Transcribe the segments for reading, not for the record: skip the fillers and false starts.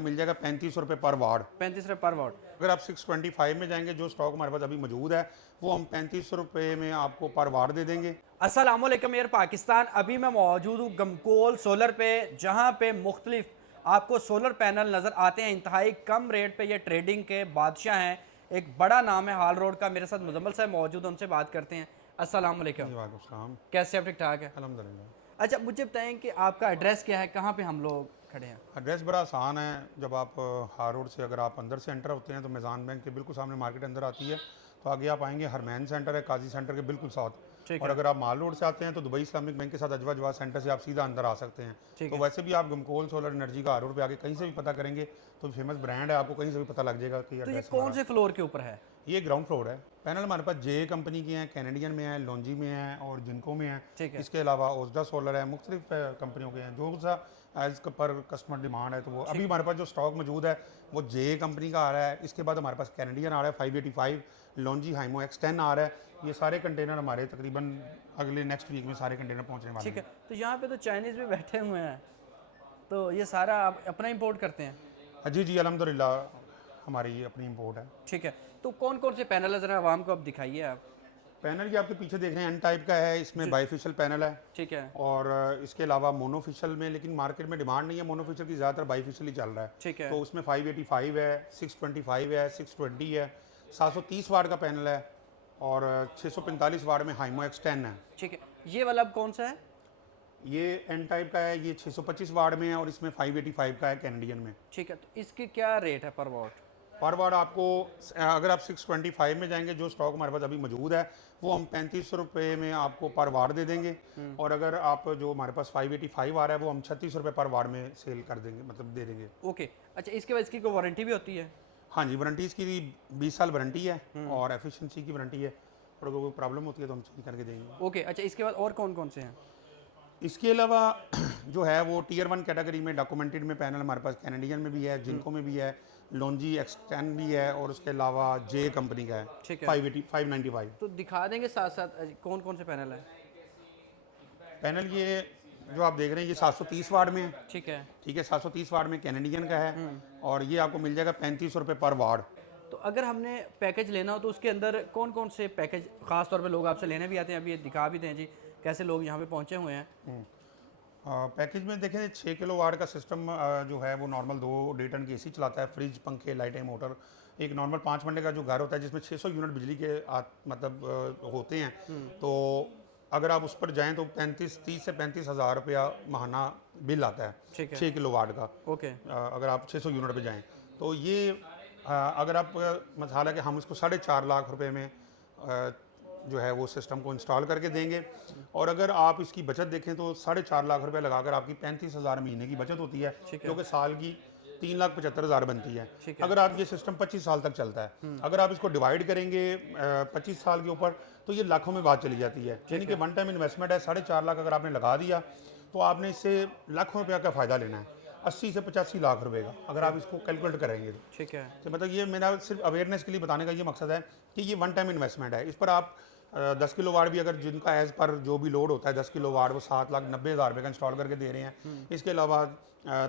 मिल जाएगा 35 रुपये पर वाट। 35 रुपये पर वाट। अगर आप 625 में जाएंगे, जो स्टॉक हमारे पास अभी मौजूद है, वो हम 35 रुपये में आपको पर वाट दे देंगे। अस्सलाम वालेकुम एयर पाकिस्तान। अभी मैं मौजूद हूँ गमकोल सोलर पे, जहाँ पे मुख्तलिफ आपको सोलर पैनल नज़र आते हैं। इंतहाई कम रेट पे ये ट्रेडिंग के बादशाह हैं। एक बड़ा नाम है हाल रोड का। मेरे साथ मुजम्मल साहब मौजूद हैं, उनसे बात करते हैं। अस्सलाम वालेकुम। वालेकुम सलाम। कैसे आप? ठीक ठाक है अल्हम्दुलिल्लाह। अच्छा, मुझे बताएं कि आपका एड्रेस क्या है, कहाँ पे हम लोग खड़े हैं? एड्रेस बड़ा आसान है। जब आप हार रोड से अगर आप अंदर से एंटर होते हैं तो मैज़ान बैंक के बिल्कुल सामने मार्केट अंदर आती है, तो आगे आप आएंगे हरमैन सेंटर है, काजी सेंटर के बिल्कुल साथ। ठीक और है। अगर आप माल रोड से आते हैं तो दुबई इस्लामिक बैंक के साथ अजवा जवाज सेंटर से आप सीधा अंदर आ सकते हैं। ठीक तो है। वैसे भी आप गमकोल सोलर एनर्जी का हार रोड पे आके कहीं से भी पता करेंगे तो फेमस ब्रांड है, आपको कहीं से भी पता लग जाएगा कि तो ये एड्रेस कौन हमारा। से फ्लोर के ऊपर है? ये ग्राउंड फ्लोर है। पैनल हमारे पास जे कंपनी के हैं, कैनेडियन में है, लॉन्जी में है और जिनको में है। ठीक है। इसके अलावा ओजडा सोलर है, मुख्तलिफ कंपनियों के हैं। जो सा एज पर कस्टमर डिमांड है तो वो अभी हमारे पास जो स्टॉक मौजूद है वो जे कंपनी का आ रहा है। इसके बाद हमारे पास कैनेडियन आ रहा है 585, लॉन्जी हाइमो X10 आ रहा है। ये सारे कंटेनर हमारे तकरीबन अगले नेक्स्ट वीक में सारे कंटेनर पहुंचने वाले ठीक है। हैं। तो यहाँ पे तो चाइनीज़ भी बैठे हुए हैं, तो ये सारा आप अपना इंपोर्ट करते हैं? जी जी, अल्हम्दुलिल्लाह हमारी अपनी इम्पोर्ट है। ठीक है। तो कौन कौन से पैनल है, ज़रा आवाम को अब दिखाइए आप। पैनल ये आपके पीछे देख रहे हैं एन टाइप का है, इसमें बाईफिशियल पैनल है। ठीक है। और इसके अलावा मोनोफिशियल में, लेकिन मार्केट में डिमांड नहीं है मोनोफिशियल की, ज़्यादातर बाईफिशियल ही चल रहा है। ठीक है। तो उसमें 585 है, 625 है, 620 है, 730 वाट का पैनल है और 645 वाट में हाइमो X10 है। ठीक है। ये वाला अब कौन सा है? ये एन टाइप का है, ये 625 वाट में है और इसमें 585 का है कैनेडियन में। ठीक है। तो इसकी क्या रेट है पर वॉट? पर वाट आपको अगर आप 625 में जाएंगे, जो स्टॉक हमारे पास अभी मौजूद है, वो हम 35 रुपये में आपको पर वाट दे देंगे। और अगर आप जो हमारे पास 585 आ रहा है वो हम 36 रुपये पर वाट में सेल कर देंगे, मतलब दे देंगे। ओके। अच्छा, इसके बाद इसकी कोई वारंटी भी होती है? हाँ जी, वारंटी इसकी 20 साल वारंटी है और एफिशिएंसी की वारंटी है। और अगर कोई प्रॉब्लम होती है तो हम चेंज करके देंगे। ओके। अच्छा, इसके बाद और कौन कौन से हैं? इसके अलावा जो है वो टीयर 1 कैटेगरी में डॉक्यूमेंटेड में पैनल हमारे पास कैनेडियन में भी है, जिनको में भी है, लॉन्जी X10 भी है और उसके अलावा जे कंपनी का है। ठीक है। 595 तो दिखा देंगे साथ साथ कौन कौन से पैनल है? पैनल। ये जो आप देख रहे हैं ये 730 वाट में है। ठीक है। ठीक है, 730 वाट में कैनेडियन का है और ये आपको मिल जाएगा 35 रुपये पर वाट। तो अगर हमने पैकेज लेना हो तो उसके अंदर कौन कौन से पैकेज ख़ास तौर पे लोग आपसे लेने भी आते हैं? अभी ये दिखा भी दें जी, कैसे लोग यहाँ पे पहुँचे हुए हैं। पैकेज में देखें 6 किलो वाट का सिस्टम जो है वो नॉर्मल 2 टन की एसी चलाता है, फ्रिज, पंखे, लाइटें, मोटर। एक नॉर्मल 5 मंडे का जो घर होता है जिसमें 600 यूनिट बिजली के मतलब होते हैं, तो अगर आप उस पर जाएं तो 30 से 35 हज़ार रुपया महाना बिल आता है। ठीक है। 6 किलो वाट का। ओके। अगर आप 600 यूनिट पे जाएं तो ये अगर आप मसाला कि हम इसको 4.5 लाख रुपए में जो है वो सिस्टम को इंस्टॉल करके देंगे। और अगर आप इसकी बचत देखें तो 4.5 लाख रुपए लगाकर आपकी 35,000 महीने की बचत होती है, जो कि साल की 3,75,000 बनती है। अगर आप ये सिस्टम 25 साल तक चलता है। अगर आप इसको डिवाइड करेंगे 25 साल के ऊपर तो ये लाखों में बात चली जाती है। यानी कि वन टाइम इन्वेस्टमेंट है। 4.5 लाख अगर आपने लगा दिया तो आपने इससे लाखों रुपया का फ़ायदा लेना है, 80 से 85 लाख रुपए का, अगर आप इसको कैलकुलेट करेंगे तो। ठीक है। तो मतलब ये मेरा सिर्फ अवेयरनेस के लिए बताने का ये मकसद है कि ये वन टाइम इन्वेस्टमेंट है। इस पर आप 10 किलो वाट भी अगर जिनका एज पर जो भी लोड होता है 10 किलो वाट, वो 7,90,000 रुपये का इंस्टॉल करके दे रहे हैं। इसके अलावा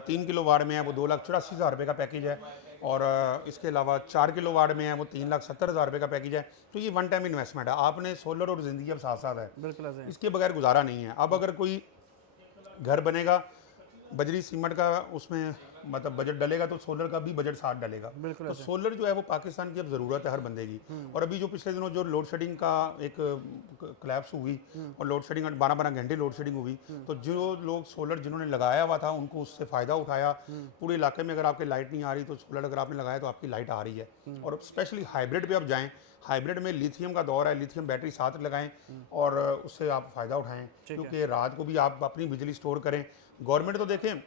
3 किलो वाट में है वो 2,84,000 रुपये का पैकेज है। और इसके अलावा 4 किलो वाट में है वो 3,70,000 रुपये का पैकेज है। तो ये वन टाइम इन्वेस्टमेंट है। आपने सोलर और ज़िंदगी अब साथ साथ है, बिल्कुल। इसके बगैर गुजारा नहीं है। अब अगर कोई घर बनेगा, बजरी सीमेंट का उसमें मतलब बजट डलेगा तो सोलर का भी बजट साथ डलेगा। बिल्कुल। तो सोलर जो है वो पाकिस्तान की अब ज़रूरत है हर बंदे की। और अभी जो पिछले दिनों जो लोड शेडिंग का एक क्लैप्स हुई और लोड शेडिंग 12-12 घंटे लोड शेडिंग हुई, तो जो लोग सोलर जिन्होंने लगाया हुआ था उनको उससे फ़ायदा उठाया। पूरे इलाके में अगर आपके लाइट नहीं आ रही तो सोलर अगर आपने लगाया तो आपकी लाइट आ रही है। और स्पेशली हाइब्रिड पे आप जाएँ, हाइब्रिड में लिथियम का दौर है, लिथियम बैटरी साथ लगाएं और उससे आप फ़ायदा उठाएं, क्योंकि रात को भी आप अपनी बिजली स्टोर करें। गवर्नमेंट तो देखें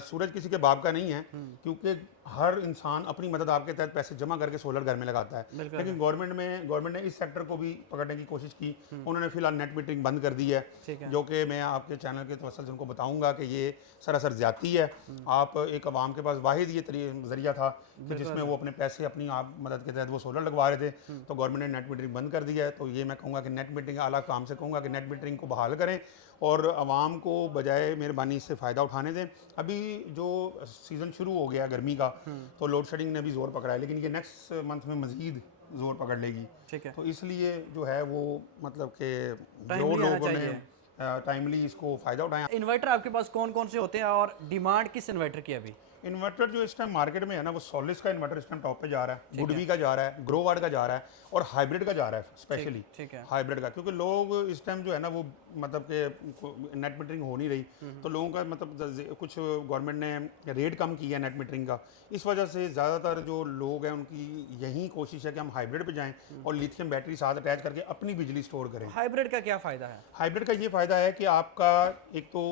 सूरज किसी के बाप का नहीं है, क्योंकि हर इंसान अपनी मदद आपके तहत पैसे जमा करके सोलर घर में लगाता है, बिल्कुल। लेकिन गवर्नमेंट ने इस सेक्टर को भी पकड़ने की कोशिश की। उन्होंने फिलहाल नेट मीटरिंग बंद कर दी है, ठीक है। जो कि मैं आपके चैनल के तवसल से उनको बताऊंगा कि ये सरासर ज्यादती है। आप एक अवाम के पास वाहिद ये जरिया था कि जिसमें वो अपने पैसे अपनी आप मदद के तहत वो सोलर लगवा रहे थे, तो गवर्नमेंट ने नेट मीटरिंग बंद कर दिया है। तो ये मैं कहूँगा कि नेट मीटरिंग आला काम से कहूँगा कि नेट मीटरिंग को बहाल करें और आवाम को बजाय मेहरबानी इससे फ़ायदा उठाने दें। अभी जो सीज़न शुरू हो गया गर्मी का, तो लोड शेडिंग ने भी ज़ोर पकड़ा है, लेकिन ये नेक्स्ट मंथ में मज़ीद ज़ोर पकड़ लेगी। ठीक है। तो इसलिए जो है वो मतलब कि जो Timely आना लोगों ने चाहिए। टाइमली इसको फ़ायदा उठाया। इन्वर्टर आपके पास कौन कौन से होते हैं और डिमांड किस इन्वर्टर की अभी? इन्वर्टर जो इस टाइम मार्केट में है ना, वो सॉलिस का इन्वर्टर इस टाइम टॉप पे जा रहा है, गुडवी का जा रहा है, ग्रोवार्ड का जा रहा है और हाइब्रिड का जा रहा है स्पेशली। ठीक है। हाइब्रिड का, क्योंकि लोग इस टाइम जो है ना वो मतलब कि नेट मीटरिंग हो नहीं रही, तो लोगों का मतलब कुछ गवर्नमेंट ने रेट कम किया है नेट मीटरिंग का। इस वजह से ज़्यादातर जो लोग हैं उनकी यही कोशिश है कि हम हाइब्रिड पे जाएं और लिथियम बैटरी साथ अटैच करके अपनी बिजली स्टोर करें। हाइब्रिड का क्या फ़ायदा है? हाइब्रिड का ये फ़ायदा है कि आपका एक तो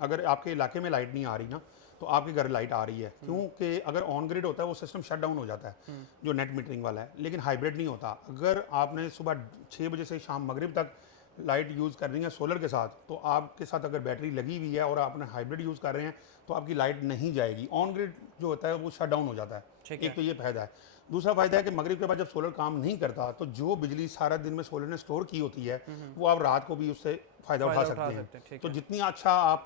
अगर आपके इलाके में लाइट नहीं आ रही ना, तो आपके घर लाइट आ रही है, क्योंकि अगर ऑन ग्रिड होता है वो सिस्टम शट डाउन हो जाता है जो नेट मीटरिंग वाला है, लेकिन हाइब्रिड नहीं होता। अगर आपने सुबह 6 बजे से शाम मगरिब तक लाइट यूज़ करनी है सोलर के साथ, तो आपके साथ अगर बैटरी लगी हुई है और आपने हाइब्रिड यूज़ कर रहे हैं तो आपकी लाइट नहीं जाएगी, ऑन ग्रिड जो होता है वो शट डाउन हो जाता है। एक तो ये फ़ायदा है। दूसरा फ़ायदा है कि मगरिब के बाद जब सोलर काम नहीं करता, तो जो बिजली सारा दिन में सोलर ने स्टोर की होती है वो आप रात को भी उससे फ़ायदा उठा सकते हैं। तो जितनी अच्छा आप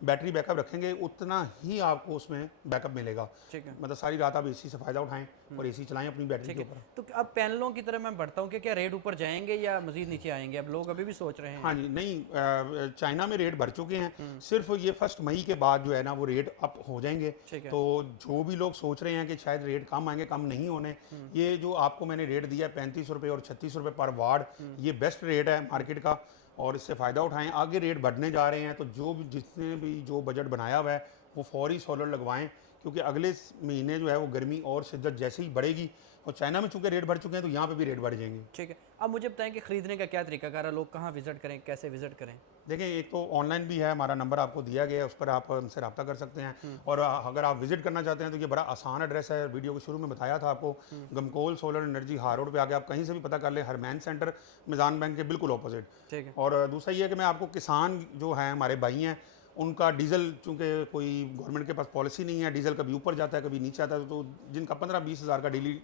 बैटरी बैकअप रखेंगे उतना ही आपको उसमें बैकअप मिलेगा। ठीक है। मतलब सारी रात आप एसी से फ़ायदा उठाएं और एसी चलाएं अपनी बैटरी के ऊपर। तो अब पैनलों की तरह मैं बढ़ता हूँ कि क्या रेट ऊपर जाएंगे या मजीद नीचे आएंगे? अब लोग अभी भी सोच रहे हैं। हाँ जी, नहीं, चाइना में रेट बढ़ चुके हैं, सिर्फ ये 1 मई के बाद जो है ना वो रेट अप हो जाएंगे। ठीक है। तो जो भी लोग सोच रहे हैं कि शायद रेट कम आएंगे, कम नहीं होने। ये जो आपको मैंने रेट दिया है 35 रुपये और 36 रुपये पर वाट, ये बेस्ट रेट है मार्केट का और इससे फ़ायदा उठाएं। आगे रेट बढ़ने जा रहे हैं, तो जो भी जिसने भी जो बजट बनाया हुआ है वो फौरी सोलर लगवाएं, क्योंकि अगले महीने जो है वो गर्मी और शिद्दत जैसे ही बढ़ेगी, और चाइना में चूँकि रेट बढ़ चुके हैं तो यहाँ पे भी रेट बढ़ जाएंगे। ठीक है। अब मुझे बताएं कि ख़रीदने का क्या तरीकाकार है, लोग कहाँ विज़िट करें, कैसे विज़िट करें? देखिए, एक तो ऑनलाइन भी है, हमारा नंबर आपको दिया गया है, उस पर आप हमसे रब्ता कर सकते हैं। और अगर आप विजिट करना चाहते हैं तो ये बड़ा आसान एड्रेस है, वीडियो के शुरू में बताया था आपको। गमकोल सोलर एनर्जी हार रोड पे आके आप कहीं से भी पता कर लें, हरमैन सेंटर मिज़ान बैंक के बिल्कुल ऑपोजिट। ठीक है। और दूसरा ये है कि मैं आपको किसान जो हैं हमारे भाई हैं, उनका डीजल, चूँकि कोई गवर्नमेंट के पास पॉलिसी नहीं है, डीजल कभी ऊपर जाता है कभी नीचे आता है, तो जिनका 15-20 हज़ार का डेली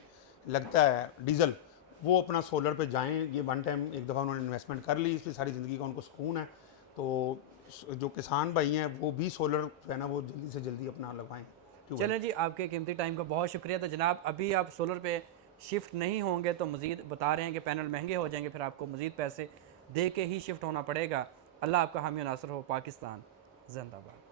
लगता है डीजल, वो अपना सोलर पे जाएं। ये वन टाइम एक दफ़ा उन्होंने इन्वेस्टमेंट कर ली, इसलिए सारी ज़िंदगी का उनको सुकून है। तो जो किसान भाई हैं वो भी सोलर जो है ना वो जल्दी से जल्दी अपना लगवाएं। चलें जी, आपके कीमती टाइम का बहुत शुक्रिया। तो जनाब, अभी आप सोलर पे शिफ्ट नहीं होंगे तो मज़ीद बता रहे हैं कि पैनल महंगे हो जाएंगे, फिर आपको मज़ीद पैसे दे के ही शिफ्ट होना पड़ेगा। अल्लाह आपका हामी और नासर हो। पाकिस्तान जिंदाबाद।